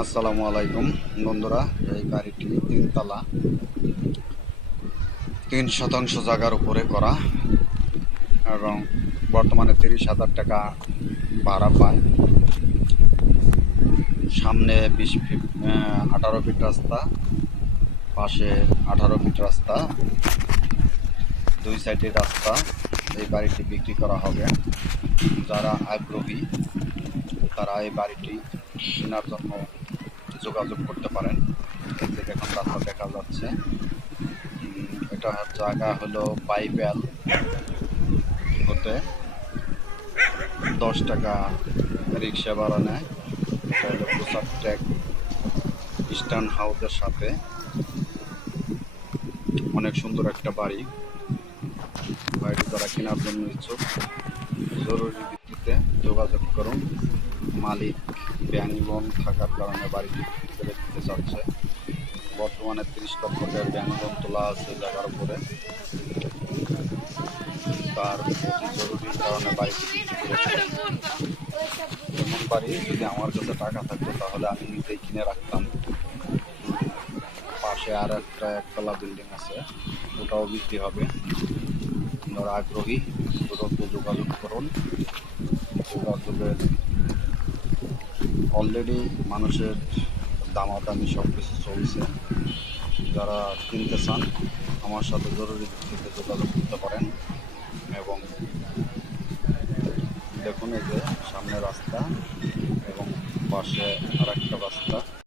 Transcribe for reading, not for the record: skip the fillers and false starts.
আসসালামু আলাইকুম বন্ধুরা। এই বাড়িটি তিনতলা, 3 শতাংশ জায়গার উপরে করা এবং বর্তমানে 30,000 টাকা ভাড়া পায়। সামনে 18 ফিট রাস্তা, পাশে 18 ফিট রাস্তা, দুই সাইডে রাস্তা। এই বাড়িটি বিক্রি করা হবে। যারা আগ্রহী তারা এই বাড়িটি কেনার জন্য যোগাযোগ করতে পারেন। এখান থেকে এখন রাস্তা দেখা যাচ্ছে। এটা জায়গা হলো বাইবেল হতে 10 টাকা রিক্সা ভাড়া নেয়। এটা হলো প্রসাদ ইস্টার্ন হাউসের সাথে। অনেক সুন্দর একটা বাড়ি। বাড়িটি যারা কেনার জন্য ইচ্ছুক জরুরি ভিত্তিতে যোগাযোগ করুন। মালিক ব্যাংক লোন থাকার কারণে বাড়িটি বিক্রি করে দিতে চাচ্ছে। বর্তমানে 30 লক্ষ টাকার ব্যাংক লোন তোলা আছে জায়গার উপরে। তার অতি জরুরির কারণে বাড়িটি বিক্রি করে দিতে। এমন বাড়ি যদি আমার কাছে টাকা থাকতো তাহলে আমি নিজেই কিনে রাখতাম। পাশে আর একটা একতলা বিল্ডিং আছে, ওটাও বিক্রি হবে। আপনারা আগ্রহী দ্রুত যোগাযোগ করুন। যোগাযোগের অলরেডি মানুষের দামাদামি সব কিছু চলছে। যারা কিনতে চান আমার সাথে জরুরি ভিত্তিতে যোগাযোগ করতে পারেন। এবং দেখুন এই যে সামনে রাস্তা এবং পাশে আর একটা রাস্তা।